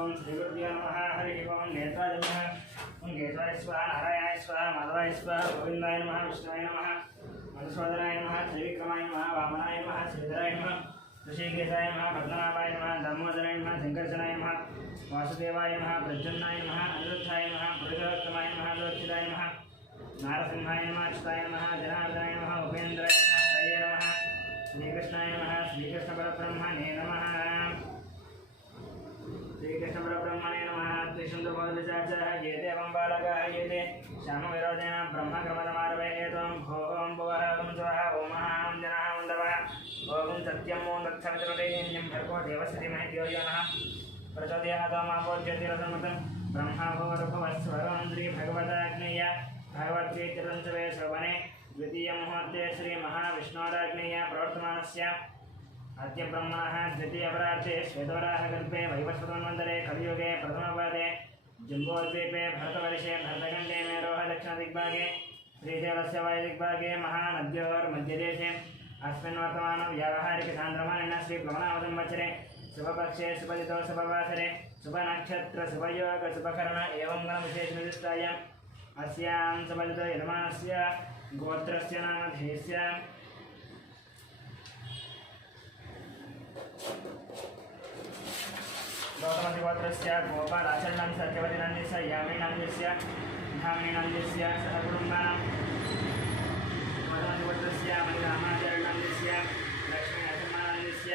ओम श्री गुरुदेव नमः। हरि ओम नेत्राय नमः। ओम केशवाय स्वाहा, नारायणाय स्वाहा, माधवाय स्वाहा, गोविंदाय नमः, विष्णुवाय नमः, मधुसूदनाय नमः, त्रिविक्रमाय नमः, वामनाय नमः, श्रीधराय नमः, ऋषिकेशाय नमः, पद्मनाभाय नमः, दामोदराय नमः, शंकरचनाय नमः, वासुदेवाय नमः, प्रद्युम्नाय नमः, अनिरुद्धाय नमः, पुरुषोत्तमाय नमः, लोचिताय नमः, नारसिंहाय नमः, अच्युताय नमः, जनार्दनाय नमः, उपेन्द्राय नमः, हरये नमः, श्रीकृष्णाय नमः, श्रीकृष्णपरब्रह्मणे नमः, श्रीकृष्णपरब्रह्मणे नमः। त्रिशूलबोधचाचः येते वंबालकाः येते श्यामविरोधेन ब्रह्मक्रमदमारभेयेत्वं भोगं भुवः ओं स्वः ओं महां जनाः वन्दवः ओं सत्यं ओं तत्सवितुर्वरेण्यं भर्गो देवस्य धीमहि धियो यो नः प्रचोदयात् मापो ज्योतिरसमतं ब्रह्मा भुवरुभुवस्वरं भगवताग्नेय भगवद्गीतिरञ्चवे शोभने द्वितीयमुहूर्ते श्रीमहाविष्णोराग्नेय प्रवर्तमानस्य अद्य ब्रह्मणः द्वितीयपरार्थे श्वेतवराहकल्पे वैवस्वतमन्वन्तरे कलियुगे प्रथमपादे जम्बोद्वीपे भरतवर्षे भरतखण्डे मेरोः दक्षिणदिग्भागे श्रीशैलस्य वायुदिग्भागे महानद्योर्मध्यदेशे अस्मिन् वर्तमानव्यावहारिकसान्द्रमाणेन श्रीप्लवनामसंवत्सरे शुभपक्षे शुभदितो शुभवासरे शुभनक्षत्र शुभयोग शुभकर्ण एवं गणविशेषनिर्दिष्टायाम् अस्यां शुभदितो यजमानस्य गोत्रस्य नाम धेयस्य गौतमधिगोत्रस्य गोपालाचरणं सत्यवतिनन्दस्य यामिनीनन्दस्य धामिनीनन्दस्य सह कुटुम्बानां गौतमधिगोत्रस्य मणिरामाचरणन्दस्य लक्ष्मीनरसिंहानन्दस्य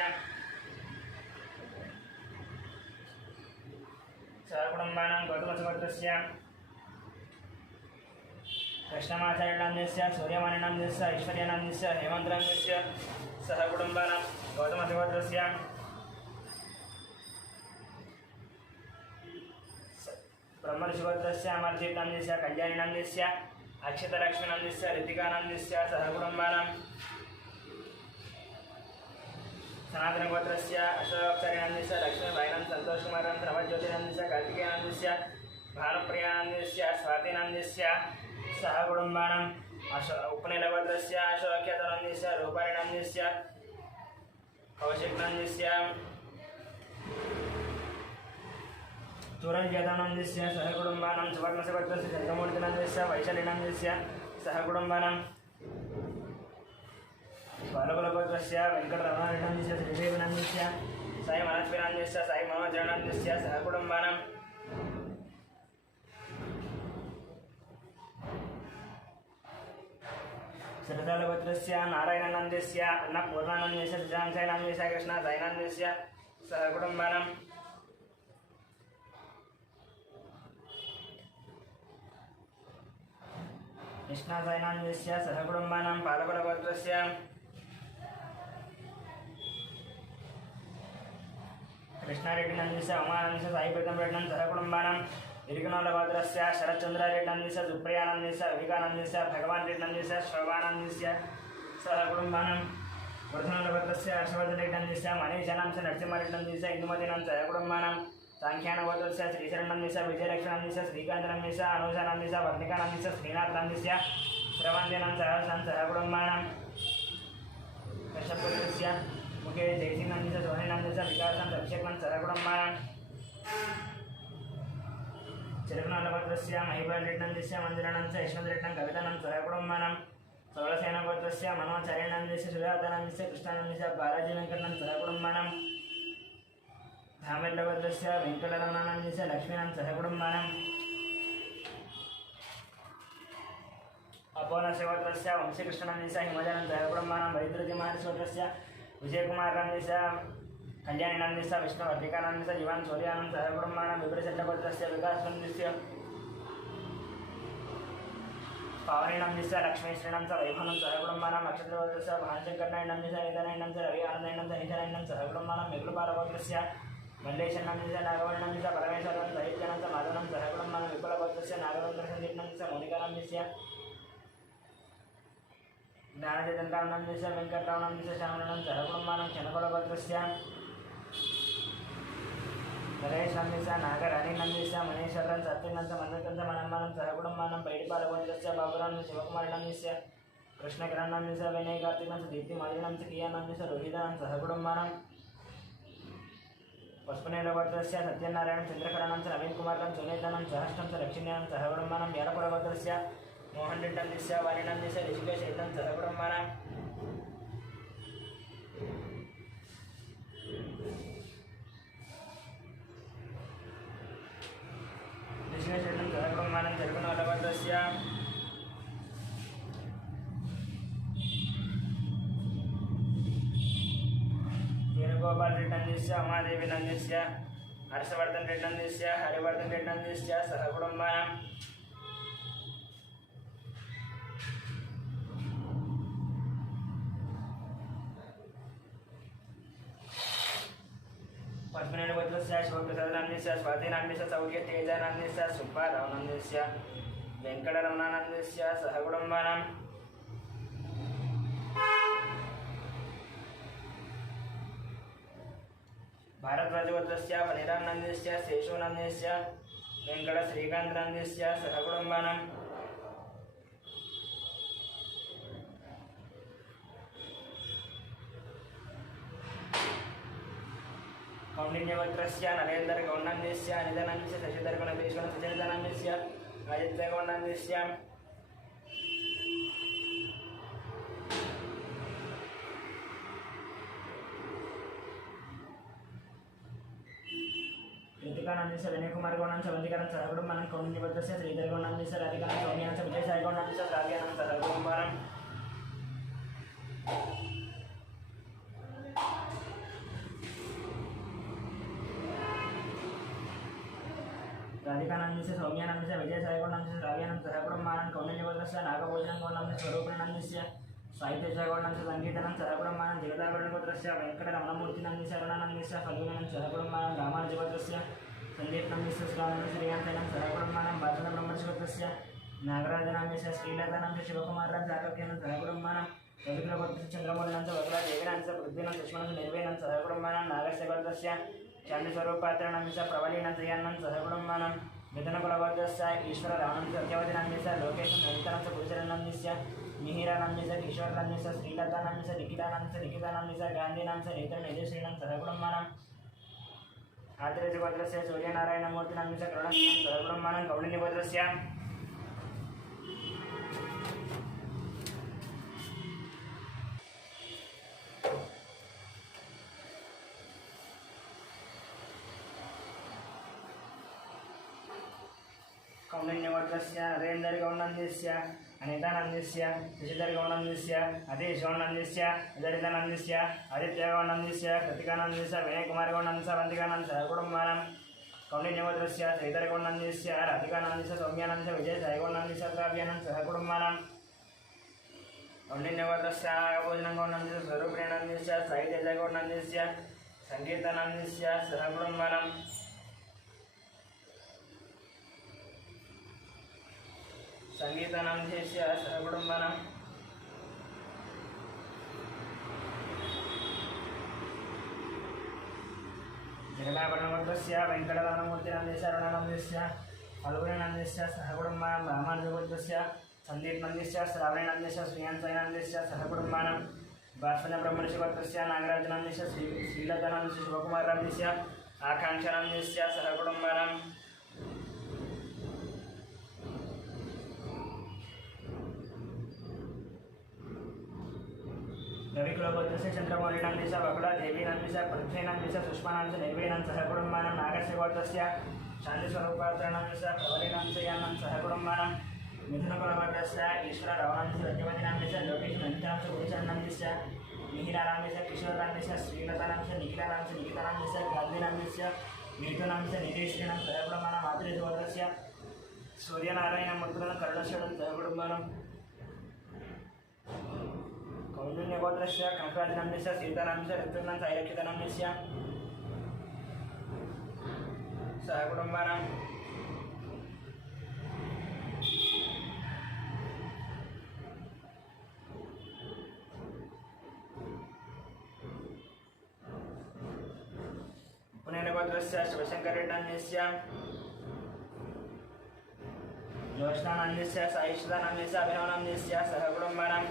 सह कुटुम्बानां गौतमधिगोत्रस्य कृष्णमाचार्यनन्दस्य सूर्यमणिनन्दस्य ऐश्वर्यानन्दस्य हेमन्तनन्दस्य सह कुटुम्बानां गौतमधिगोत्रस्य ब्रह्मऋषिगोत्रस्य अमरदीपनन्दस्य कल्याणिनन्दस्य अक्षतलक्ष्मीनन्दस्य ऋतिकानन्दस्य सह कुटुम्बानां सनातनगोत्रस्य अशोकचरणन्दस्य लक्ष्मीबाईनं सन्तोषकुमारं नवज्योतिनन्दस्य कार्तिकेयनन्दस्य भानुप्रियानन्दस्य स्वातिनन्दस्य सह कुटुम्बानां उपनीलगोत्रस्य अशोक्यतनन्दस्य रूपारिनन्दस्य कौशिकनन्दस्य तुरंजयनन्दस्य सह कुटुम्बानां सुवर्णसगोत्रस्य चन्द्रमूर्तिनन्दस्य वैशालिनन्दस्य सह कुटुम्बानां बालकुलगोत्रस्य वेङ्कटरमणनन्दस्य श्रीदेवीनन्दस्य साई मनस्विनन्दस्य साई मनोजनन्दस्य सह कुटुम्बानां श्रद्धालगोत्रस्य नारायणनन्दस्य अन्नपूर्णानन्दस्य श्रीरामसाईनन्दस्य कृष्णसाईनन्दस्य सह कुटुम्बानां कृष्णसाईनन्दस्य सह कुटुम्बानां पालकुलगोत्रस्य कृष्णारेड्डिनन्दस्य उमानन्दस्य साईप्रीतमरेड्डिनं सह कुटुम्बानां इरिगनोलगोत्रस्य शरच्चन्द्रारेड्डिनन्दस्य सुप्रियानन्दस्य रविकानन्दस्य भगवान् रेड्डिनन्दस्य शोभानन्दस्य सह कुटुम्बानां वर्धनोलगोत्रस्य हर्षवर्धनरेड्डिनन्दस्य मनीषानन्दस्य नरसिंहरेड्डिनन्दस्य इंदुमतीनं सह कुटुम्बानां सांख्यानगोत्रस्य श्रीशरणनन्दस्य विजयलक्ष्मीनन्दस्य श्रीकान्तनन्दस्य अनुषानन्दस्य वर्णिकानन्दस्य श्रीनाथनन्दस्य श्रवन्तीनं सह कुटुम्बानां कश्यपपुत्रस्य मुखे जयसिंहनन्दस्य सोहिनन्दस्य विकासं अभिषेकं सह कुटुम्बानां चिरकनोलगोत्रस्य महिपालरेड्डिनन्दस्य मन्दिरानन्दस्य यशवन्तरेड्डिनं कवितानं सह कुटुम्बानां सौरसेनगोत्रस्य मनोचार्यनन्दस्य सुजातानन्दस्य कृष्णानन्दस्य बालाजी वेङ्कटनं सह कुटुम्बानां धामेर्लगोत्रस्य वेङ्कटरमणानन्दस्य लक्ष्मीनं सह कुटुम्बानां अपोलस्य वंशीकृष्णनन्दस्य हिमजानं सह कुटुम्बानां वैद्युतिमहर्षिगोत्रस्य विजयकुमारनन्दस्य कल्याणिनन्दस्य विष्णुवर्धिकानन्दस्य जीवान् सूर्यानं सह कुटुम्बानां विपरीचण्डगोत्रस्य विकासनन्दस्य पावनीनन्दस्य लक्ष्मीश्रीनं सह वैभवनं सह कुटुम्बानां नक्षत्रगोत्रस्य भानुशङ्करनारायणनन्दस्य निधनारायणनन्दस्य रविआनन्दनन्दस्य निधनारायणनं सह कुटुम्बानां मेघलपालगोत्रस्य मल्लेशनन्दस्य नागवर्णनन्दस्य परमेश्वरनं साहित्यनन्दस्य माधवनं सह कुटुम्बानां विपुलगोत्रस्य नागवेन्द्रसन्दीपनन्दस्य मोनिकानन्दस्य ज्ञानचैतन्यनन्दस्य वेङ्कटरामनन्दस्य श्यामनं सह कुटुम्बानां क्षणकुलगोत्रस्य नरेशनन्दस्य नागराणीनन्दस्य मणीश्वरं सत्यनन्दस्य मन्नकन्दस्य मनम्मानं सह कुटुम्बानां पैडिपालगोत्रस्य बाबुरानन्दस्य शिवकुमारनन्दस्य कृष्णकिरणनन्दस्य विनयकार्तिकनन्दस्य दीप्तिमलिनन्दस्य कियानन्दस्य रोहितानं सह कुटुम्बानां पशुपनेरगोत्रस्य सत्यनारायण चंद्रकरणं च नवीन कुमारं सुनेतनं सहस्रं च लक्ष्मीनारायण सहकुटुम्बानं यारपुरगोत्रस्य मोहन रेड्डन्दिस्य वारिनन्दिस्य ऋषिकेश एतं सहकुटुम्बानं ऋषिकेश एतं सहकुटुम्बानं जरुगोत्रस्य गोपाल रेड्डन्दिस्य उमादेवी नंदिस्य हर्षवर्धन रेड्डन्दिस्य हरिवर्धन रेड्डन्दिस्य सहकुटुम्बानं पद्मनेरगोत्रस्य शिवप्रसाद नंदिस्य स्वाति नंदिस्य सौर्य तेज नंदिस्य सुब्बाराव नंदिस्य वेंकटरमण नंदिस्य सहकुटुम्बानं भारद्वाजगोत्रस्य फणिराम नंदिस्य शेषु नंदिस्य वेंकट श्रीकांत नंदिस्य सहकुटुम्बानं कौंडिन्यगोत्रस्य नरेंद्र गौंडनंदिस्य अनिधनंदिस्य शशिधर गणेश्वर सचिनंदिस्य आदित्य गौंडनंदिस्य ऋतिकानंदिस्य विनय कुमार गौंडन सवंतिकरण सहकुटुम्बानं कौंडिन्यगोत्रस्य श्रीधर गौंडनंदिस्य राधिकानं सौम्यानं विजय साई गौंडनंदिस्य काव्यानं सहकुटुम्बानं राधिकानंदिस्य सौम्यानंदिस्य विजय साई गौंडनंदिस्य काव्यानं सहकुटुम्बानं कौंडिन्यगोत्रस्य नागभूषणं गौंडनंदिस्य स्वरूपिणनंदिस्य साहित्य गौंडनंदिस्य संगीतनं सहकुटुम्बानं जगदाभरणगोत्रस्य वेंकटरमणमूर्तिनंदिस्य अरुणानंदिस्य फल्गुनं सहकुटुम्बानं रामानुजगोत्रस्य संदीप नंदिस्य श्रावण श्रीकांतनं सहकुटुम्बानं बादल ब्रह्मर्षिगोत्रस्य नागराजनंदिस्य श्रीलतानंदिस्य शिवकुमारं जाकव्यानं सहकुटुम्बानं रविकुलगोत्रस्य चंद्रमौळीनं वगला देवीनंदिस्य पृथ्वीनं लक्ष्मणं निर्वेनं सहकुटुम्बानं नागस्य गोत्रस्य चांदीस्वरूपात्रणंदिस्य प्रबलीनं जयानं सहकुटुम्बानं मिथुनकुलगोत्रस्य ईश्वर रावणंदिस्य सत्यवतीनंदिस्य लोकेशं ललितानंदिस्य पुरुषरनंदिस्य मिहिरानंदिस्य किशोरनंदिस्य श्रीलतानंदिस्य निकितानंदिस्य गांधीनंदिस्य नेत्रमेजश्रीनं सहकुटुम्बानं आदित्यगोत्रस्य सूर्यनारायणमूर्तिनंदिस्य करुणं सहकुटुम्बानं कौंडिन्यगोत्रस्य कौंडिन्यगोत्रस्य नरेंद्र गौंडनंदिस्य अनितानंदिस्य शशिधर गौंडनंदिस्य अतीश गौंडनंदिस्य अजरितानंदिस्य आदित्य गौंडनंदिस्य कृतिकानंदिस्य विनय कुमार गौंडनंदिस्य अवंतिकानंद सहकुटुम्बानं कौंडिन्यगोत्रस्य श्रीधर गौंडनंदिस्य राधिकानंदिस्य सौम्यानंदिस्य विजय साई गौंडनंदिस्य काव्यानं सहकुटुम्बानं कौंडिन्यगोत्रस्य नागभूषणं गौंडनंदिस्य स्वरूपिणनंदिस्य साहित्य गौंडनंदिस्य संगीतनंदिस्य सहकुटुम्बानं संगीतनंदिस्य सहकुटुम्बानं जगदाभरणगोत्रस्य वेंकटरमणमूर्तिनंदिस्य अरुणानंदिस्य फल्गुनंदिस्य सहकुटुम्बानं रामानुजगोत्रस्य संदीप नंदिस्य श्रावणनंदिस्य श्रीयांशनंदिस्य सहकुटुम्बानं बाष्पन ब्रह्मर्षिगोत्रस्य नागराजनंदिस्य श्रीलतानंदिस्य शिवकुमारनंदिस्य आकांक्षानंदिस्य सहकुटुम्बानं रविकुलगोत्रस्य चंद्रमौळीनंदिस्य वकुला देवीनंदिस्य पृथ्वीनंदिस्य सुष्मानंदिस्य निर्वेनं सहकुटुम्बानं नागस्य गोत्रस्य शान्तिस्वरूपात्रणंदिस्य प्रबलीनंदिस्य सहकुटुम्बानं मिथुनकुलगोत्रस्य ईश्वर रावणंदिस्य रजवतीनंदिस्य लोकेश नंदिनंदिस्य गुरुचरणंदिस्य मिहिरानंदिस्य किशोरनंदिस्य श्रीलतानंदिस्य निकितानंदिस्य गांधीनंदिस्य मिथुनंदिस्य नितेश्रीनं सहकुटुम्बानं मातृगोत्रस्य सूर्यनारायणमूर्तिनं कर्णशरणं सहकुटुम्बानं कौंडिन्यगोत्रस्य कनकराजनंदिस्य सीतानंदिस्य ऋतुनंदिस्य साईरक्षितनंदिस्य सहकुटुम्बानं पुनेरगोत्रस्य शिवशंकररेड्डन्दिस्य ज्योत्स्नानंदिस्य साईश्वरानंदिस्य अभिनवनंदिस्य सहकुटुम्बानं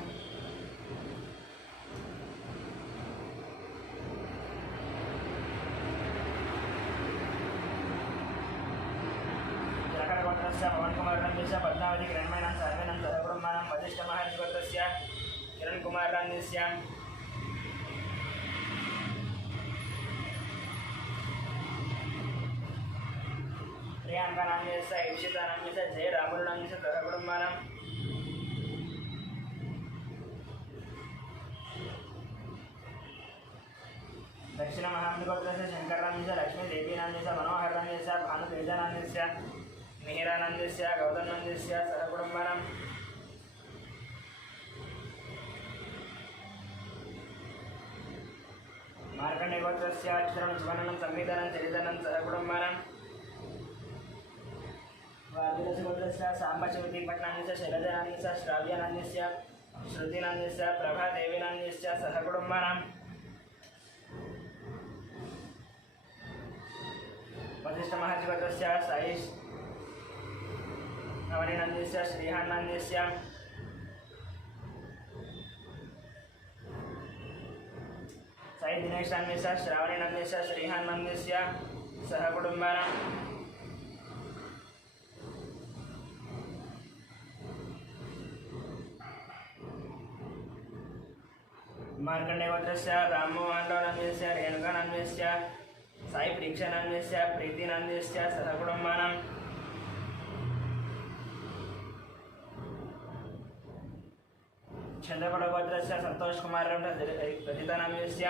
गोत्रस्य पवनकुमारनन्दस्य पद्मावती किरणमयनं सर्वेनं सहकुटुम्बानां वसिष्ठमहर्षि गोत्रस्य किरणकुमारनन्दस्य प्रियांकानन्दस्य इक्षितानन्दस्य जय रामुलनन्दस्य सहकुटुम्बानां दक्षिण महामृगोत्रस्य शंकरनन्दस्य लक्ष्मीदेवीनन्दस्य मनोहरनन्दस्य भानुतेजनन्दस्य मिहिरानन्दस्य गौतमनन्दस्य सहकुटुम्बानां मार्कण्डेयगोत्रस्य अक्षरं सुवर्णं संविधानं चरितनं सहकुटुम्बानां वार्तिकगोत्रस्य साम्बशिवतीपट्टनन्दस्य शैलजानन्दस्य श्राव्यानन्दस्य श्रुतिनन्दस्य प्रभादेवीनन्दस्य सहकुटुम्बानां वसिष्ठमहर्षिगोत्रस्य साई नवनीनन्दस्य श्रीहानन्दस्य साई दिनेशानन्दस्य श्रावणीनन्दस्य श्रीहानन्दस्य सहकुटुम्बानां मार्कण्डेयगोत्रस्य राममोहनरावनन्दस्य रेणुकानन्दस्य साई प्रीक्षानन्दस्य प्रीतिनन्दस्य सहकुटुम्बानां चन्द्रपटगोत्रस्य सन्तोषकुमाररजितानन्दस्य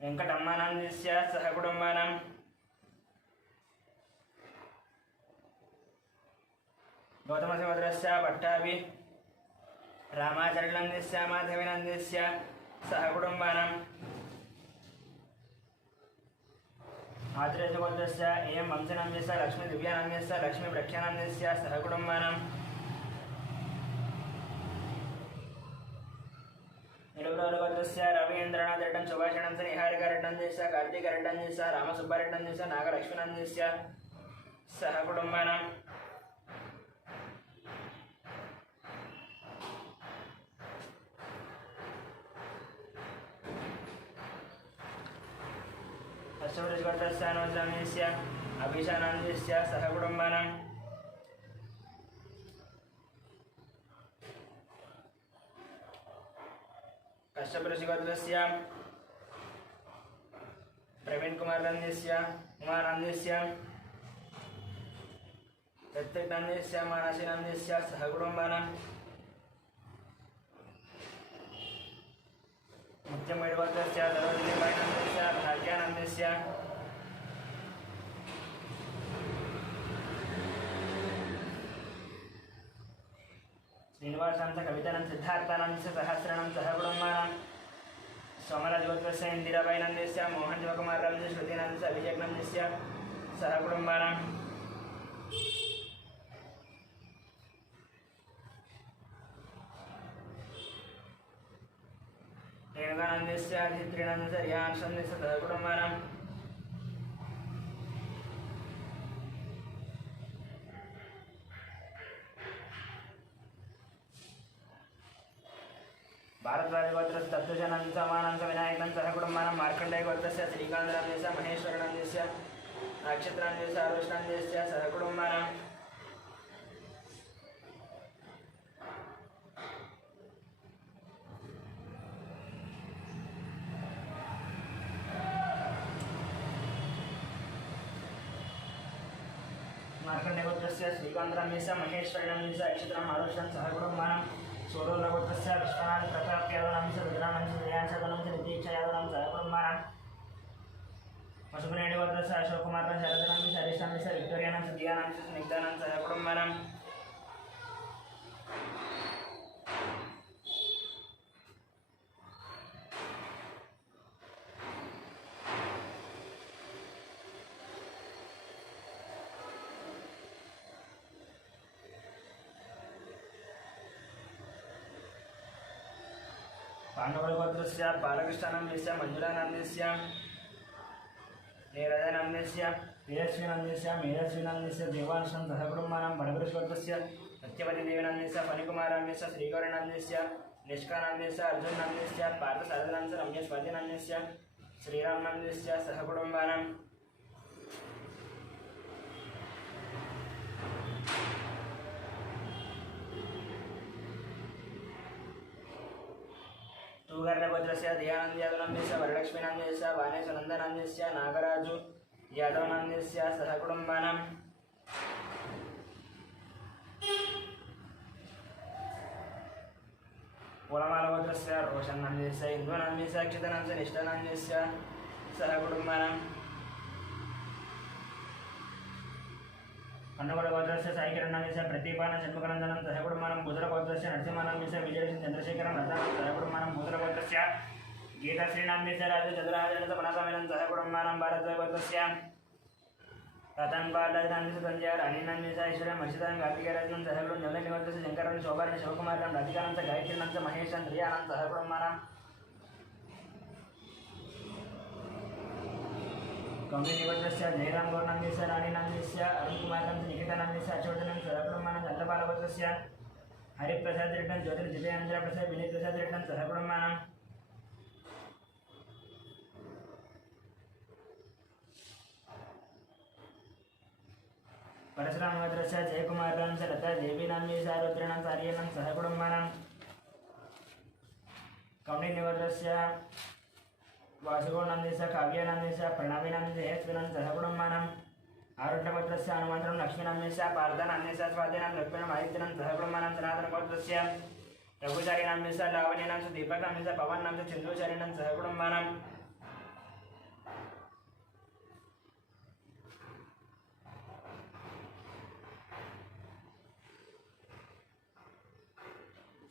वेङ्कटम्मानन्दस्य सहकुटुम्बानां गौतमसिंहगोत्रस्य पट्टाभि रामाचरणनन्दस्य माधवीनन्दस्य सहकुटुम्बानां आत्रेयगोत्रस्य एम वंशनन्दस्य लक्ष्मीदिव्यानन्दस्य लक्ष्मीप्रख्यानन्दस्य सहकुटुम्बानां निलुगोत्रस्य रवीन्द्रनाथरेड्डं सुभाषणं निहारिकारेड्डन्दस्य कार्तिकरेड्डन्दस्य रामसुब्बारेड्डन्दस्य नागलक्ष्मीनन्दस्य सहकुटुम्बानां अष्टवृषगोत्रस्य अनुजनन्दस्य अभिशानन्दस्य सहकुटुम्बानां कश्यपऋषिगोत्रस्य प्रवीणकुमारनन्दस्य उमानन्दस्य ऋत्विकनन्दस्य मानसीनन्दस्य सहकुटुम्बानां मुख्यमैडगोत्रस्य सरोजिनीबाईनन्दस्य भाग्यानन्दस्य श्रीनिवासानन्द कवितानन्द सिद्धार्थानन्दस्य सहस्रणं सहकुटुम्बानां सोमराजगोत्रस्य इन्दिराबाईनन्दस्य मोहन शिवकुमारनन्दस्य श्रुतिनन्दस्य अभिषेकनन्दस्य सहकुटुम्बानां रेणुकानन्दस्य अधित्रिनन्दस्य रियानन्दस्य सहकुटुम्बानां भारद्वाजगोत्रस्य तत्त्वजनन्दस्य समानन्दस्य विनायकनन्दस्य सहकुटुम्बानां मार्कण्डेयगोत्रस्य श्रीकान्तनन्दस्य महेश्वरनन्दस्य नक्षत्रनन्दस्य आरुष्णन्दस्य सहकुटुम्बानां मार्कण्डेयगोत्रस्य श्रीकान्तनन्दस्य महेश्वरनन्दस्य नक्षत्रम् आरुष्णं सहकुटुम्बानां सोडोलगोत्रस्य विश्वनाथ प्रताप यादवनन्दस्य रुद्रानन्दस्य जयाचरणस्य नितीक्ष यादवनन्दस्य सहकुटुम्बानां पशुपतिनेडिगोत्रस्य अशोककुमारनन्दस्य शरदनन्दस्य हरीशनन्दस्य विक्टोरियानन्दस्य दियानन्दस्य स्निग्धानन्दस्य सहकुटुम्बानां पाण्डवगोत्रस्य बालकृष्णानन्दस्य मंजुलानन्दस्य नीरजानन्दस्य तेजस्वीनन्दस्य मेधस्वीनन्दस्य देवांशं सहकुटुम्बानां बडगुरुगोत्रस्य सत्यवतीदेवीनन्दस्य फणिकुमारानन्दस्य श्रीगौरीनन्दस्य निष्कानन्दस्य अर्जुननन्दस्य पार्थसारथनन्दस्य रम्यस्वातिनन्दस्य श्रीरामनन्दस्य सहकुटुम्बानां तूगर्णगोत्रस्य दयानन्दयादवनाम्यस्य वरलक्ष्मीनाम्यस्य वाणेशनन्दनाम्यस्य नागराजु यादवनाम्यस्य सहकुटुम्बानां पोलमालगोत्रस्य रोशन्नाम्यस्य इन्दुनाम्यस्य अक्षितनाम्यस्य निष्ठानाम्यस्य सहकुटुम्बानां कन्नगोत्रस्य साईकिरणनाम्यस्य प्रतिपानं षण्मुखनन्दनं सहकुटुम्बानां भूतलगोत्रस्य नरसिंहनाम्यस्य विजयलक्ष्मी चन्द्रशेखरं रत्नानं सहकुटुम्बानां भूतलगोत्रस्य गीताश्रीनाम्यस्य राजचन्द्रहाजनन्दपनासामिनं सहकुटुम्बानां भारतगोत्रस्य रतनबालनाम्यस्य संजय रानीनाम्यस्य ऐश्वर्यं हर्षितां कार्तिकेयरत्नं सहकुटुं जमलनिगोत्रस्य शङ्करं शोभारं शिवकुमारं राधिकानं च गायत्रीनं च महेशं प्रियानं सहकुटुम्बानां कौंडिन्यगोत्रस्य जयराम गौरनाम्यस्य रानीनाम्यस्य अरुणकुमारं च निकितानाम्यस्य हर्षवर्धनं सहकुटुम्बानां दत्तबालगोत्रस्य हरिप्रसादरेड्डं ज्योतिर्दिव्यानन्दप्रसाद विनीतप्रसादरेड्डं सहकुटुम्बानां परशुरामगोत्रस्य जयकुमारं च लता देवीनाम्यस्य रुद्राणां चार्येणं सहकुटुम्बानां कौंडिन्यगोत्रस्य वासुगौरनाम्यस्य काव्यनाम्यस्य प्रणवीनाम्यस्य हेत्विनं सहकुटुम्बानाम् आरुण्यगोत्रस्य हनुमन्तं लक्ष्मीनाम्यस्य पार्थनाम्यस्य स्वाधीनं लक्ष्मीणम् आदित्यनं सहकुटुम्बानां सनातनगोत्रस्य रघुचारिनाम्यस्य लावण्यनां च दीपकनाम्यस्य पवन्नां च चन्द्रचारिणं सहकुटुम्बानां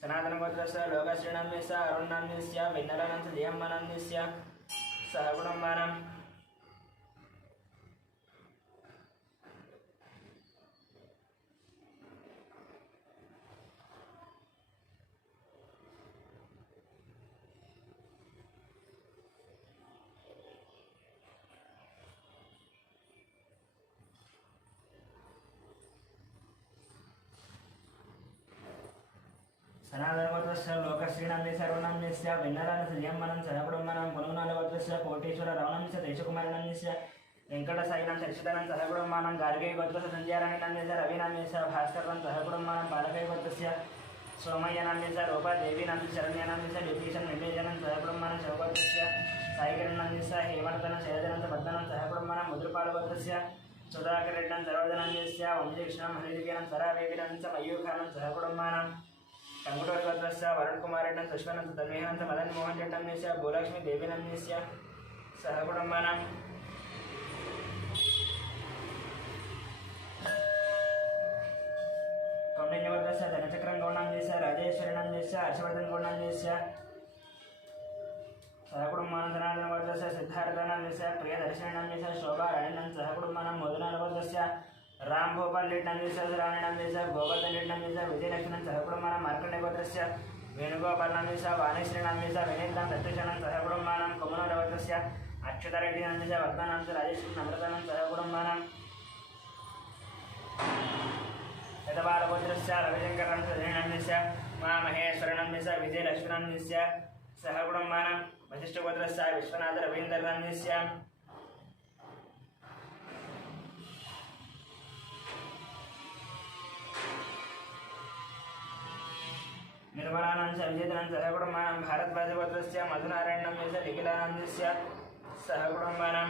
सनातनगोत्रस्य लोकश्रीनाम्यस्य अरुणनाम्यस्य वेन्नरानं च जयम्मनाम्यस्य सहकुटुम्बानां सनातनगोत्रस्य लोकश्रीनाम्यस्य अरुणनाम्यस्य वेन्नरानं च जयम्मनं सहकुटुम्बानां पुनूनालगोत्रस्य कोटेश्वररावणस्य देशकुमारनाम्यस्य वेङ्कटसायिनं चर्चितानं सहकुटुम्बानां गार्गेयगोत्रस्य सञ्जयराणीनाम्यस्य रविनाम्यस्य भास्करं सहकुटुम्बानां पालकैगोत्रस्य सोमय्यनाम्यस्य रूपादेवीनाम्यस्य शरण्यनाम्यस्य ज्योतिषं निवेदनं सहकुटुम्बानां शिवगोत्रस्य साईकिरणनाम्यस्य हेमवर्धनं शैलजनं च पद्मनं सहकुटुम्बानां मुद्रपालगोत्रस्य सुधाकररेड्डं सर्वजनाम्यस्य वंशकृष्णं हरिदिव्यानं सरावेविनं च मयूखानं सहकुटुम्बानां टंगुटोरगोत्रस्य वरुणकुमारेड्डं सुष्मनं च तन्वीहनं च मदनमोहनरेड्डन्यस्य भूलक्ष्मी देवीनन्यस्य सहकुटुम्बानां कौंडिन्यगोत्रस्य धनचक्रं गौणान्यस्य राजेश्वरिनान्यस्य हर्षवर्धन गौणान्यस्य सहकुटुम्बानां सनातनगोत्रस्य सिद्धार्थनाम्यस्य प्रियदर्शनान्यस्य शोभा राणीनं सहकुटुम्बानां मोदनालगोत्रस्य राम भोपाल लेट्नाम्यस्य राणीनाम्यस्य गोवर्धनलेट्नाम्यस्य विजयलक्ष्मणं सहकुटुम्बानां मार्कण्डेयगोत्रस्य वेणुगोपालनाम्यस्य वाणीश्रीनाम्यस्य विनीतं दत्तशनं सहकुटुम्बानां कमलगोत्रस्य अक्षतारेड्डिनाम्यस्य वर्धनां च राजेश्वरी नम्रतानं सहकुटुम्बानां यतबालगोत्रस्य रविशङ्करं च जयनाम्यस्य महामहेश्वरनाम्यस्य विजयलक्ष्मणाम्यस्य सहकुटुम्बानां वसिष्ठगोत्रस्य विश्वनाथ रवीन्द्रनाम्यस्य निर्मलानां च विजेतानां सहकुटुम्बानां भारद्वाजगोत्रस्य मधुनारायणनाम्यस्य निखिलानाम्यस्य सहकुटुम्बानां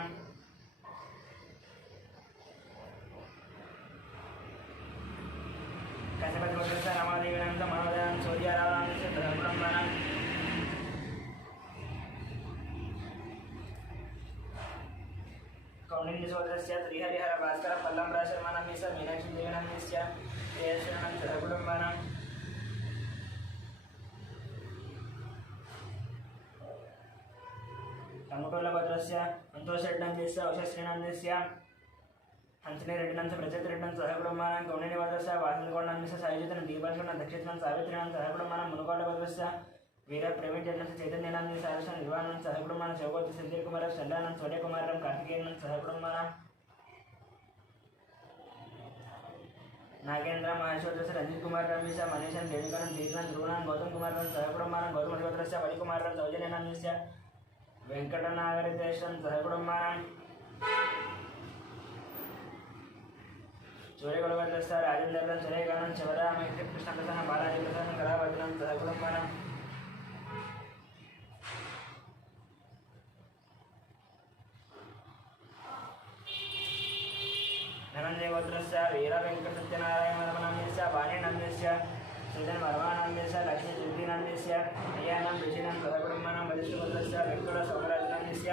कश्यपगोत्रस्य रमादेवीनां च मनोदयानां सूर्यारावणाम्यस्य सहकुटुम्बानां कौंडिन्यगोत्रस्य श्रीहरिहर भास्कर पल्लंबरा शर्मानाम्यस्य मीनाक्षी देवीनाम्यस्य जयश्रीनां सहकुटुम्बानां टंगुटोरगोत्रस्य संतोषरेड्डन्यस्य उषश्रीनाम्यस्य हंसनीरेड्डिनं च प्रजतरेड्डं सहकुटुम्बानां कौंडिन्यगोत्रस्य वासन्तगौडान्यस्य सायुजितं दीपंकरं दक्षिणं सावित्रीणां सहकुटुम्बानां मुनुगोत्रगोत्रस्य वीरप्रवीणरेड्डं च चैतन्यनाम्यस्य सारसं विवाहानं सहकुटुम्बानां शिवगोत्रस्य सुधीरकुमारं चन्द्रानं सूर्यकुमारं कार्तिकेयनं सहकुटुम्बानां नागेन्द्र महेश्वरस्य रंजितकुमारनाम्यस्य मनीषं रेणुकानं दीर्घं ध्रुवनं गौतमकुमारं सहकुटुम्बानां गौतमगोत्रस्य वलिकुमारं सौजन्यनाम्यस्य वेङ्कटनागरितेशं सहकुटुम्बानां सूर्यकुलवत्रस्य राजेन्द्रं सूर्यकानं चवदामि कृष्णप्रसन्न बालाजीप्रसन्न कलावदनं सहकुटुम्बानां धनञ्जयगोत्रस्य वीरवेङ्कटसत्यनारायणरमणस्य वाणीनन्दस्य श्रीधनवर्मानन्दस्य लक्ष्मीज्योतिनन्दस्य अय्यानं ऋषीनं सहकुटुम्बानां वरिष्ठगोत्रस्य वेङ्कटसौमराजनन्दस्य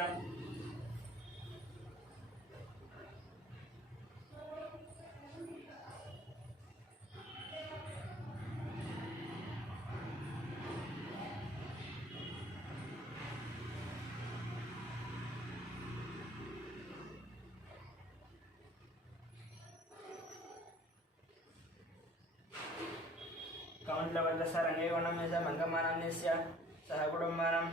कौण्डलवत्रस्य रङ्गैगुण्डस्य मङ्गम्मानन्दस्य सहकुटुम्बानां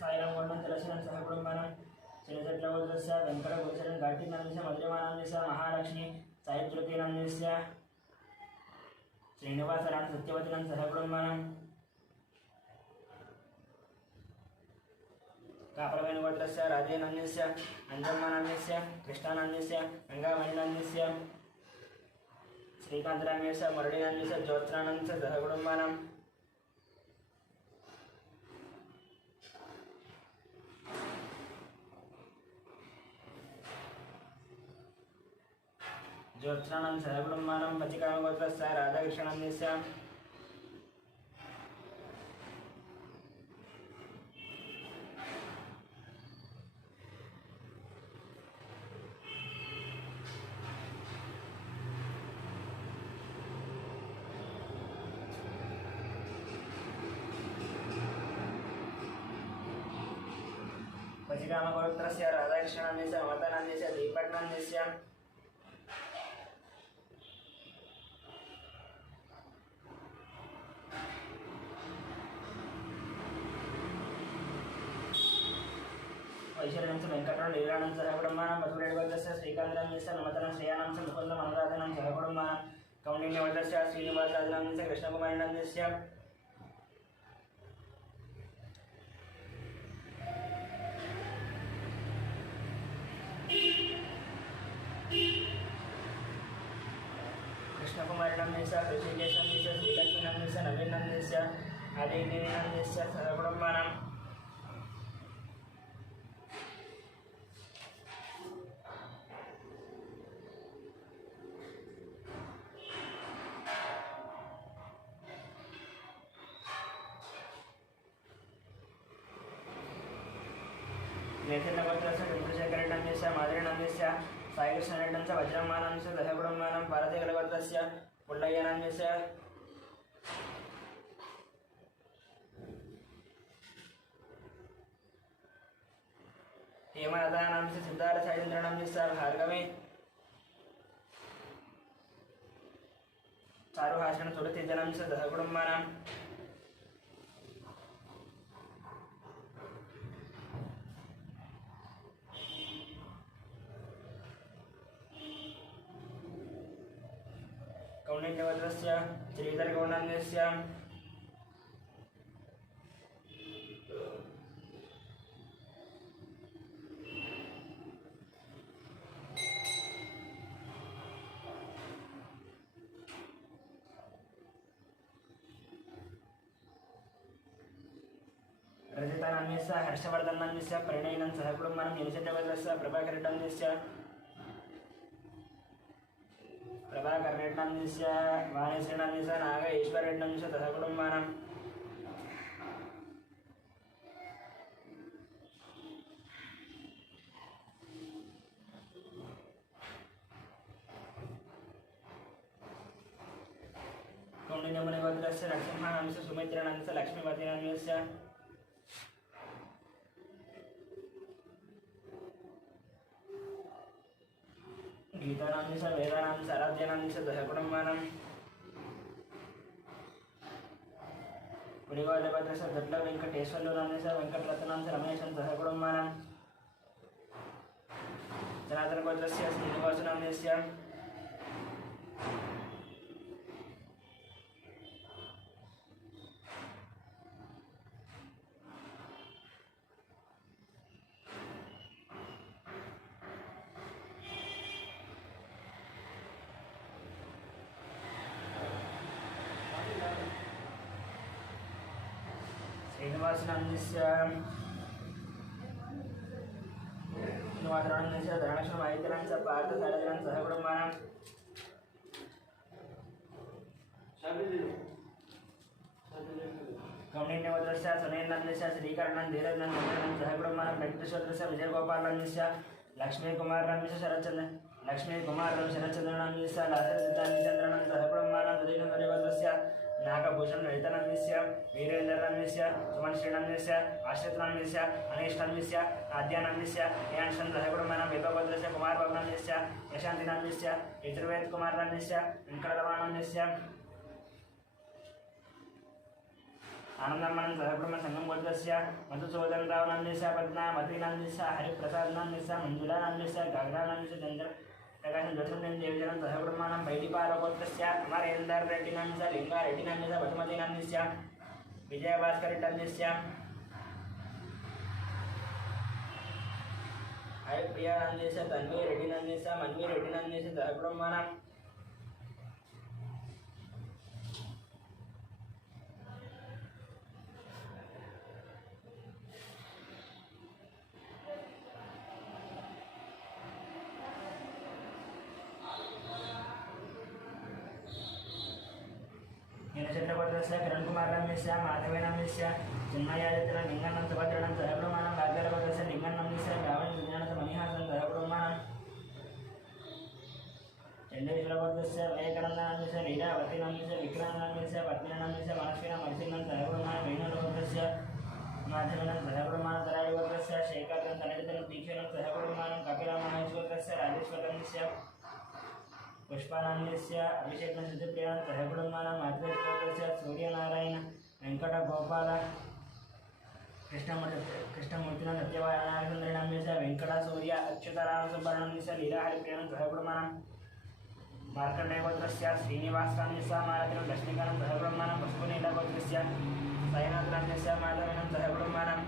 सायरङ्गोण्डं तुलसीनं सहकुटुम्बानां श्रीचक्रवर्तस्य वेङ्कटगोचरं घाटिनन्दस्य मधुरमानन्दस्य महालक्ष्मी सायज्योतिनन्दस्य श्रीनिवासरान् सत्यवतीनं सहकुटुम्बानां कापरवेणुगोत्रस्य राजेनन्दस्य अञ्जम्मानन्दस्य कृष्णानन्दस्य गङ्गामणिनन्दस्य श्रीकान्तरामस्य मुरळीनन्दस्य ज्योत्स्नानन्दस्य सहकुटुम्बानां ज्योत्स्नानं सहकुटुम्बानां पचिकामगोत्रस्य राधाकृष्णनन्दस्य पचिकामगोत्रस्य राधाकृष्णनन्दस्य ममतानन्दस्य दीपकनन्दस्य ऐश्वर्यं वेंकटराव लीलानं सहकुटुम्बानां मधुरेडवर्गस्य श्रीकान्तरामस्य नमतनं श्रेयानं मुकुन्दं अनुराधनं सहकुटुम्बानां कौण्डिन्यवर्गस्य श्रीनिवासराजनन्दस्य कृष्णकुमारिनन्दस्य कृष्णकुमारिनन्दस्य ऋषिकेशनन्दस्य श्रीलक्ष्मीनन्दस्य नवीनन्दस्य आदिदेवीनन्दस्य सहकुटुम्बानां नेथिनगोत्रस्य चन्द्रशेखरनन्दस्य माधुरीनन्दस्य साईकृष्णनन्दस्य वज्रमानन्दस्य सहकुटुम्बानां भारतीयगोत्रस्य पुल्लय्यनन्दस्य हेमलतानन्दस्य सिद्धार्थसायेन्द्रनन्दस्य भार्गवी चारुहासन तुलसीजनन्दस्य सहकुटुम्बानां कौण्डिन्यवर्गस्य श्रीधरगौण्डस्य रजितानन्दस्य हर्षवर्धनन्दस्य परिणयनं सहकुटुम्बानां निलिशेन्द्रवर्गस्य प्रभाकरनन्दस्य प्रभाकरनन्दस्य वाणीश्रीनन्दस्य नाग ईश्वरनन्दस्य सहकुटुम्बानां कौण्डिन्यमुनिगोत्रस्य नरसिंहानन्दस्य सुमित्रानन्दस्य लक्ष्मीपतिनन्दस्य गीतानन्दस्य वेदानन्दस्य आराध्यनन्दस्य सहकुटुम्बानां पुलिगोत्रस्य दड्डवेङ्कटेश्वरनन्दस्य वेङ्कटरत्नन्दस्य रमेशं सहकुटुम्बानां जनार्दनगोत्रस्य श्रीनिवासनन्दस्य श्रीनिवासनन्दस्य श्रीनिवासनन्दस्य धनलक्ष्मण माहितरं च पार्थसारजनं सह कुटुम्बानां कौण्डिन्यवत्रस्य सुनीलनन्दस्य श्रीकर्णं धीरजनन्दनं सह कुटुम्बानां वेङ्कटेश्वरस्य विजयगोपालनन्दस्य लक्ष्मीकुमारनन्दस्य शरच्चन्द्रनन्दस्य लासरसिद्धान्तचन्द्रनं सह कुटुम्बानां तदीनवरवत्रस्य नागभूषण ललितनन्दस्य वीरेन्द्रनन्दस्य सुमनश्रीनन्दस्य आश्रितनन्दस्य अनीशनन्दस्य आद्यानन्दस्य यानशन सहकुटुम्बानां वेदोभद्रस्य कुमारबाबुनन्दस्य यशान्तिनन्दस्य यजुर्वेदकुमारनन्दस्य वेङ्कटरमणनन्दस्य आनन्दमणं सहकुटुम्ब संगमगोत्रस्य मधुसूदनरावनन्दस्य पद्मावतीनन्दस्य हरिप्रसादनन्दस्य मञ्जुलानन्दस्य गाग्रानन्दस्य चन्द्र प्रकाशं ज्योतिर्नन्दन देवजनं सहकुटुम्बानां बैडिपालगोत्रस्य कुमारेन्द्ररेड्डिनन्दस्य लिङ्गारेड्डिनन्दस्य पशुमतीनन्दस्य विजयभास्कररेड्डिनन्दस्य हरिप्रियानन्दस्य तन्वीरेड्डिनन्दस्य मन्वीरेड्डिनन्दस्य सहकुटुम्बानां चंद्रभद्रस्य किरणकुमारनन्दस्य माधवेनन्दस्य चिन्मयादित्यनं लिङ्गन्नं सुभद्रणं सहकुटुम्बानां भाग्यरभद्रस्य लिङ्गन्नन्दस्य गावणविज्ञानस्य मणिहासनं सहकुटुम्बानां चण्डीश्वरभद्रस्य विवेकानन्दनन्दस्य लीलावतीनन्दस्य विक्रमानन्दस्य पद्मिनन्दस्य मनस्विनं मर्सिनं सहकुटुम्बानां वेणुभद्रस्य माधवेनं सहकुटुम्बानां तराडिभद्रस्य शेखरं तनडितं तीक्षणं सहकुटुम्बानां कपिलमहेश्वरस्य राजेश्वरनन्दस्य पुष्पानन्दस्य अभिषेकं सिद्धिप्रियां सहकुटुम्बानां माधवेश्वरस्य सूर्यनारायण वेङ्कटगोपाल कृष्णमूर्तिनं सत्यवानारायणचन्द्रनन्दस्य वेङ्कटसूर्य अच्युतरामसुब्रह्मण्यस्य लीलाहरिप्रियां सहकुटुम्बानां मार्कण्डेयगोत्रस्य श्रीनिवासनन्दस्य मालतिनं लक्ष्मीकान्तं सहकुटुम्बानां पशुपुनीलगोत्रस्य सायनाथनन्दस्य माधवेनं सहकुटुम्बानां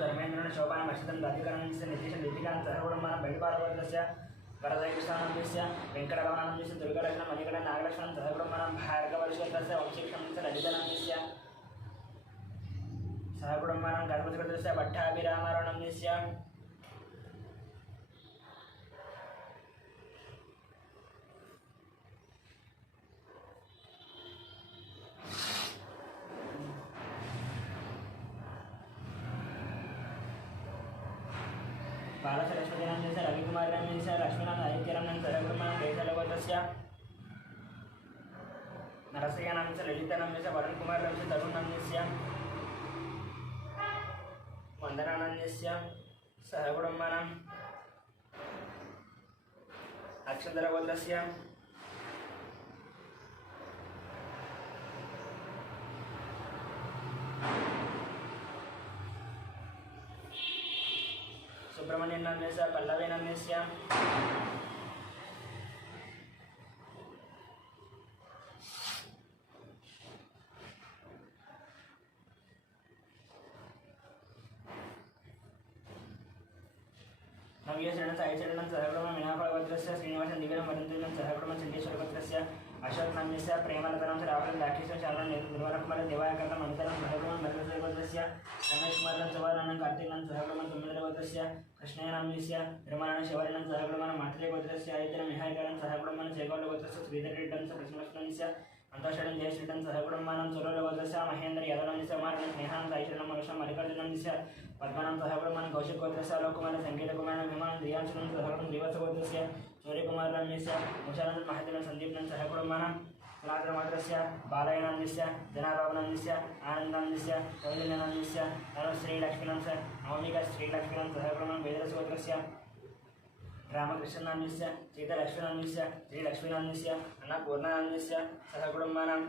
धर्मेन्द्रन शोभान मर्षितं दातिकानन्दस्य नितीशं दीपिकानं सहकुटुम्बानां बैडिपालगोत्रस्य वरदकृष्णानन्दस्य वेङ्कटरमणनन्दस्य दुर्गालक्ष्मणं मणिकण्ठं नागलक्ष्मणं सहकुटुम्बानां भार्गवर्षितस्य वंशीकृष्णस्य ललितानन्दस्य सहकुटुम्बानां गर्भकृतस्य भट्टाभिरामारावणनन्दस्य बालसरस्वतीनन्दस्य रविकुमारनन्दस्य लक्ष्मीनाथ आदित्यनन्दस्य सहकुटुम्बानां वैशालगोत्रस्य नरसय्यनन्दस्य ललितानन्दस्य वरुणकुमारनन्दस्य तरुणनन्दस्य वन्दनानन्दस्य सहकुटुम्बानां अक्षन्तरगोत्रस्य सुब्रह्मण्यनन्दस्य पल्लवीनन्दस्य नव्यशरणं सायचरणं सहकुटुम्बं मीनाफलगोत्रस्य श्रीनिवासन दिव्यं वदन्तीनं सहकुटुम्बं चण्डीश्वरगोत्रस्य अशोकनन्दस्य प्रेमलतनं राहुलं राकेशं चारणं निर्मलकुमारं देवायकर्णं अनितरं सहकुटुम्बं भद्रश्रीगोत्रस्य रमेशकुमारं चवारणं कार्तिकनं सहकुटुम्बं तुम्मदगोत्रस्य कृष्णयनन्दस्य निर्मलानं शिवरणं सहकुटुम्बं मात्रेगोत्रस्य आदित्यनं विहायकरं सहकुटुम्बं चेगौलगोत्रस्य श्रीधररेड्डं कृष्णलक्ष्मणस्य अंतःषडं जयश्रीटं सहकुटुम्बानां सुरलोकस्य महेन्द्र यादवनं समारणं स्नेहानं साईश्वरनं मनुष्यं मल्लिकार्जुनं पद्मनां सहकुटुम्बानां कौशिकगोत्रस्य लोककुमारं संगीतकुमारं विमानं दियांशनं सहकुटुं दिवसगोत्रस्य सूर्यकुमाररम्यस्य मुशानन्दं महदेवनं सन्दीपनं सहकुटुम्बानां रात्रमात्रस्य बालयनन्दस्य जनाबाबनन्दस्य आनन्दनन्दस्य कौलिनन्दस्य अनुश्रीलक्ष्मीनन्दस्य नवमिका श्रीलक्ष्मीनं सहकुटुम्बानां वेदरसगोत्रस्य रामकृष्णनान्यस्य सीतालक्ष्मीनान्यस्य श्रीलक्ष्मीनान्यस्य अन्नपूर्णानान्यस्य सहकुटुम्बानां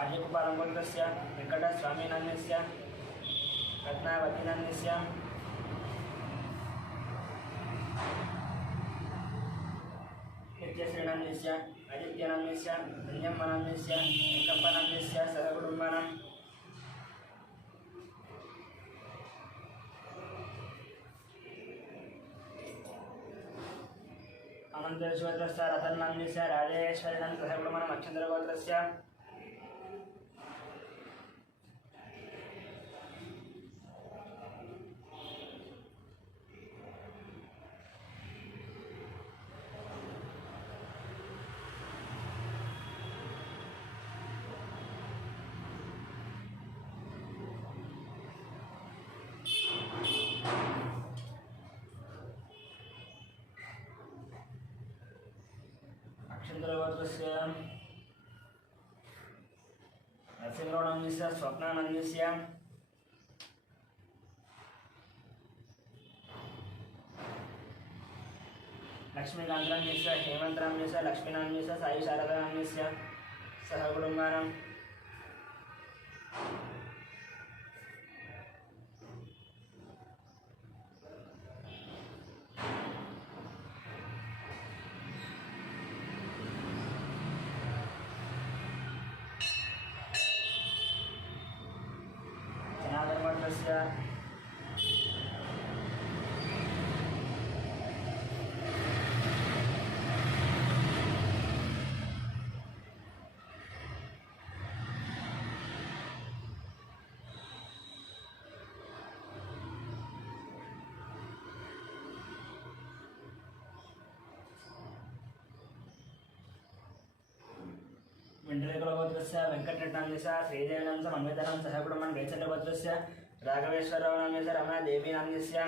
आर्यकुपालगोत्रस्य वेङ्कटस्वामीनान्यस्य रत्नावतीनान्यस्य नित्यश्रीनान्यस्य आदित्यनान्यस्य धन्यम्मनान्यस्य वेङ्कप्पनान्यस्य सहकुटुम्बानां अनन्तरशिवगोत्रस्य रतन्नान्यस्य राजेश्वरीनां सहकुटुम्बानां अक्षन्द्रगोत्रस्य अक्षन्द्रगोत्रस्य नरसिंहगौडनन्दस्य स्वप्नानन्दस्य लक्ष्मीकान्तनान्यस्य हेमन्तनान्यस्य लक्ष्मीनान्यस्य साई शारदानान्यस्य सहकुटुम्बानां जनार्दनगोत्रस्य वेङ्कटकुलगोत्रस्य वेङ्कटरत्नान्यस्य श्रीदेवनां मन्वेतनां सहकुटुम्बानां जयचन्द्रगोत्रस्य राघवेश्वररावनान्यस्य रमणादेवीनान्यस्य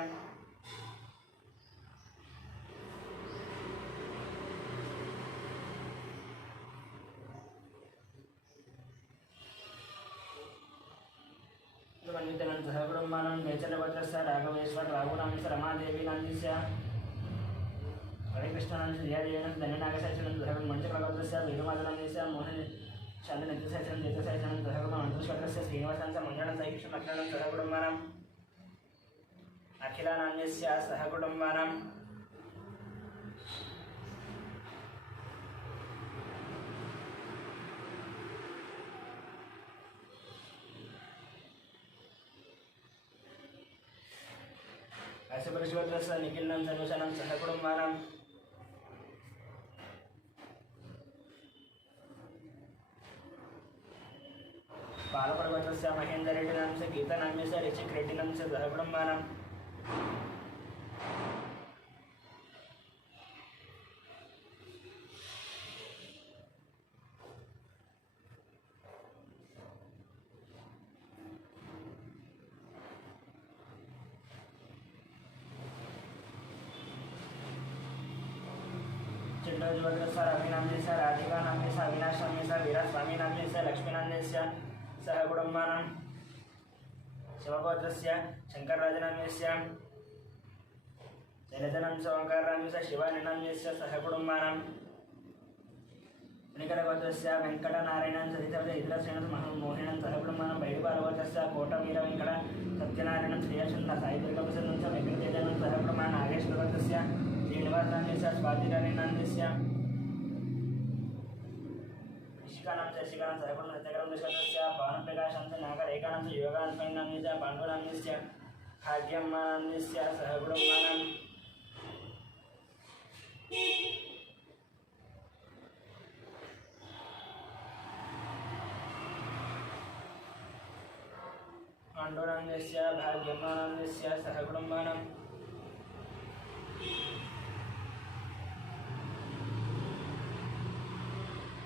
मन्वेतनां सहकुटुम्बानां जयचन्द्रगोत्रस्य राघवेश्वररावनान्यस्य रमादेवीनान्यस्य हरिकृष्णानंद जयादेवनंद धन्यनागशैचनंद सहकुटुंब मंचकलगोत्रस्य वीरमादनान्यस्य मोहन शांतनित्यशैचनंद जयतशैचनंद सहकुटुंब अनन्तश्वत्रस्य श्रीनिवासांच मंजनं साईकृष्ण लक्ष्मणं सहकुटुंबानां अखिलानान्यस्य सहकुटुंबानां ऐश्वर्यशिवत्रस्य निखिलनं सनुषानं सहकुटुंबानां बालपरगोत्रस्य महेन्द्ररेड्डिनांस्य गीतानान्यस्य ऋषिकरेड्डिनांस्य सहकुटुम्बानां चिल्लोजीवत्रस्य रविनान्यस्य राधिकानान्यस्य अविनाशनान्यस्य वीरास्वामीनान्यस्य लक्ष्मीनान्यस्य सहकुटुम्बानां शिवगोत्रस्य शङ्करराजनान्यस्य जलजनं ओंकारनान्यस्य शिवाननान्यस्य सहकुटुम्बानां मणिकरगोत्रस्य वेङ्कटनारायणं सरितवजयिद्रसेनं मोहिनं सहकुटुम्बानां बैडुबालगोत्रस्य कोटवीरवेङ्कट सत्यनारायणं श्रीयशं साईदुर्गप्रसन्नं च वेङ्कटतेजनं सहकुटुम्बानां नागेश्वरगोत्रस्य श्रीनिवासनान्यस्य स्वातिरायणान्यस्य शिकानां च शिकानां सहकुटुम्बं सत्यकरं दुष्करस्य पावनप्रकाशं च नागरेखानां च योगान्वयनान्यस्य पाण्डुनान्यस्य भाग्यम्मानान्यस्य सहकुटुम्बानां पाण्डुरङ्गस्य भाग्यमानन्दस्य सह कुटुम्बानाम्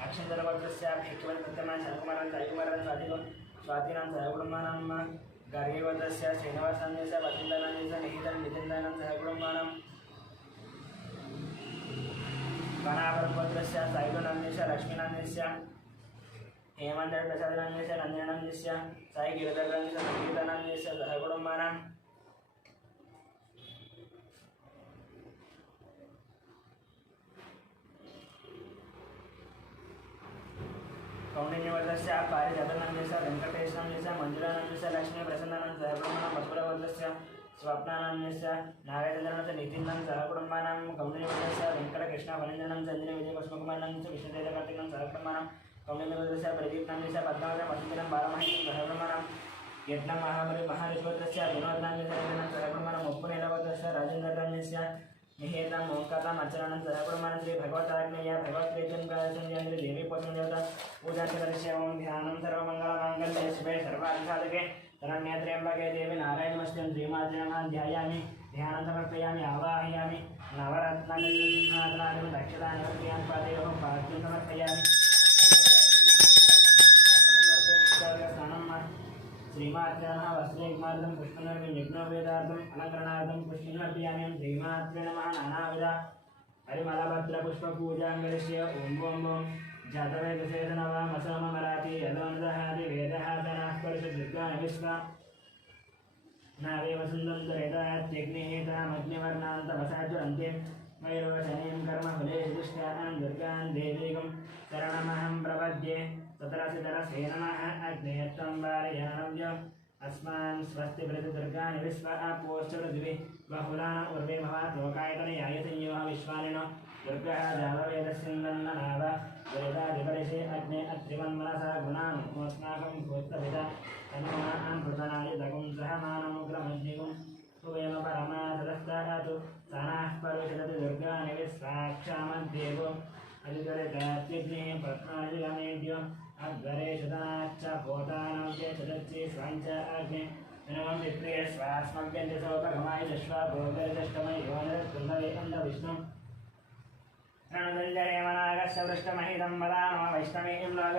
अक्षन्तरपत्रस्य भिक्षुवन्तमा शरकुमारं सायकुमारं स्वातीनां सह कुटुम्बानां गार्गीवतस्य श्रीनिवासान्यस्य वसन्तनान्यस्य निहितं नितिन्दानं सह कुटुम्बानां गणापरपत्रस्य सायकुनान्यस्य लक्ष्मीनान्यस्य हेमन्तप्रसादनान्यस्य नन्दिनान्यस्य साई गिरिधरान्यस्य संगीतानान्यस्य सह कुटुम्बानां कौंडिन्यवर्धस्य पारिजातनान्यस्य वेङ्कटेशान्यस्य मञ्जुलानान्यस्य लक्ष्मी प्रसन्नानं सह कुटुम्बानां वसुरवर्धस्य स्वप्नानान्यस्य नागचन्द्रनस्य नितिन्नं सह कुटुम्बानां कौंडिन्यवर्धस्य वेङ्कटकृष्ण वनिन्दनं सञ्जन विजयकुष्मकुमारनं विष्णुतेजकार्तिकं सह कुटुम्बानां कौंडिन्यवर्धस्य प्रदीप्नान्यस्य पद्मावतं वसुन्धरं बालमहेशं सह कुटुम्बानां यज्ञं महाबली महारिश्वरस्य विनोदनान्यस्य सह कुटुम्बानां मुप्पुनेलवर्धस्य राजेन्द्रनान्यस्य निहेतं ओंकातं अर्चनानं सह कुटुम्बानां श्री भगवताग्नेय भगवत्प्रीतिं कालसंध्यान्द्रि देवी पशुदेवता पूजाचरणस्य ओं ध्यानं सर्वमङ्गलमाङ्गल्ये शिवे सर्वार्थसाधके शरण्यत्र्यम्बके देवी नारायणमस्तं श्रीमात्रे नमः ध्यायामि ध्यानं समर्पयामि आवाहयामि नवरत्नानि दक्षतानि समर्पयामि पादयोः पाद्यं समर्पयामि श्रीमात्रे नमः वस्त्रैकमार्गं पुष्पनर्पि यज्ञोपवेदार्थम् अलङ्करणार्थं पुष्पनर्पयामि श्रीमात्रे नमः नानाविध हरिमलभद्रपुष्पपूजां करिष्ये ॐ जातवेदसेदनवामसममराति यदोन्दहाति वेदः तनःस्पर्शदुर्गानिविश्वा नावेवसुन्दं दरेतात्यग्निहेतामग्निवर्णान्तमसाज्वलन्ते वैरोशनीं कर्मफले दिष्टां दुर्गां देवीगं शरणमहं प्रपद्ये ततरसितरसे नमः अग्नेयत्वं वारयानव्यम् अस्मान् स्वस्ति प्रतिदुर्गानि विश्वा पोश्चपृथिवी बहुलान उर्वे भवात् लोकायतनयायतन्योः विश्वानिनो दुर्गः जातवेदस्यन्दन्ननाव वेदाधिपरिषे अग्ने अत्रिवन्मनसा गुणानुमोऽस्माकं भूतपिता तन्मान् पृतनायुधकं सहमानमुग्रमग्निगुं सुवेम परमासदस्तातु सानाः परुषदति दुर्गानि विश्वाक्षामद्देवो अधिकरितात्युग्निः पद्मादिगमेद्यो अग्रेशुतनाच्च भूतानां च चदच्चे स्वाञ्च अग्ने विनवं विप्रिय स्वास्मभ्यन्ते सोपगमाय दश्वा भोगर्दष्टमय योनिरत्कुन्दवे अन्धविष्णुं रणदञ्जरे मनागस्य वृष्टमहितं वदामः वैष्णवीं लोक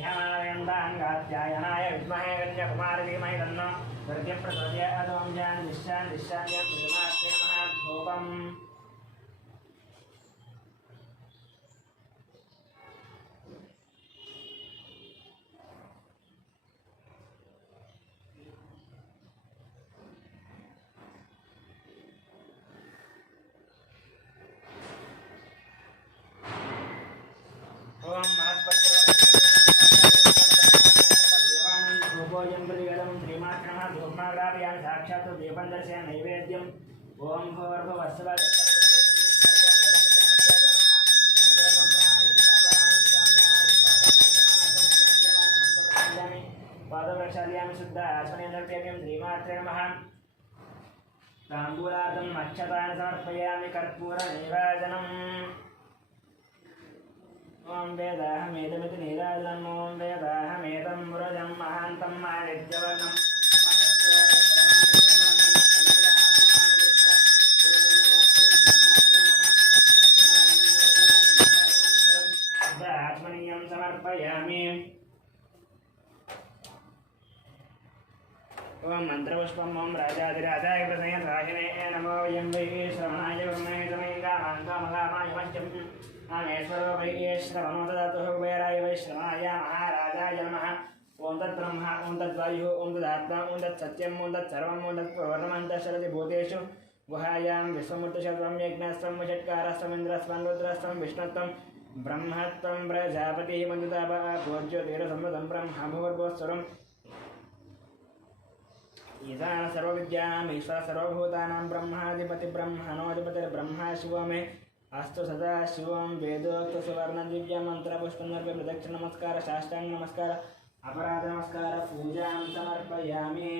इहमानयन्ताङ्गात्यायनाय विद्महे कन्याकुमारी धीमहि तन्नो दुर्गे प्रचोदयात् अदों दिश्यान्यं श्रीमात्रे नमः धूपम् साक्षात् दीपं दर्शय नैवेद्यम् ओं भूर्भुवस्सुव पादप्रक्षालयामि शुद्ध आसनेन्द्रप्यं श्रीमात्रे नमः ताम्बूलार्थं अक्षतानि समर्पयामि कर्पूरनीराजनम् ओं वेदाहमेतमिति नीराजनम् ओं वेदाहमेतं मुरजं महान्तं आदित्यवर्णम् आत्मनीयं समर्पयामि ओं मंत्रपुष्पं ओं राजाधिराजाय प्रसन्न राजने नमो वयं वै श्रवणाय ब्रह्मणे तमैकामाय मह्यं नामेश्वरो वै श्रवणो ददातु कुबेराय वै श्रवणाय महाराजाय नमः ओं तद्ब्रह्म ओं तद्वायुः ओं तदात्मा ओं तत्सत्यम् ओं तत्सर्वम् ओं तत्प्रवर्तमन्तः भूतेषु गुहायां विश्वमूर्तिशत्वं यज्ञस्त्वं वषट्कारस्त्वम् इन्द्रस्त्वं रुद्रस्त्वं विष्णुत्वं ब्रह्मत्वं प्रजापतिः मन्दुतापः भोज्योतिरसंवदं ब्रह्मभूर्भुवस्वरम् ईशान सर्वविद्यानाम् ईश्वर सर्वभूतानां ब्रह्माधिपति ब्रह्मणोऽधिपतिर्ब्रह्मा शिवो मे अस्तु सदा शिवं वेदोक्तसुवर्णदिव्यमन्त्रपुष्पनर्भ्य प्रदक्षिणनमस्कार साष्टाङ्गनमस्कार अपराधनमस्कार पूजां समर्पयामि।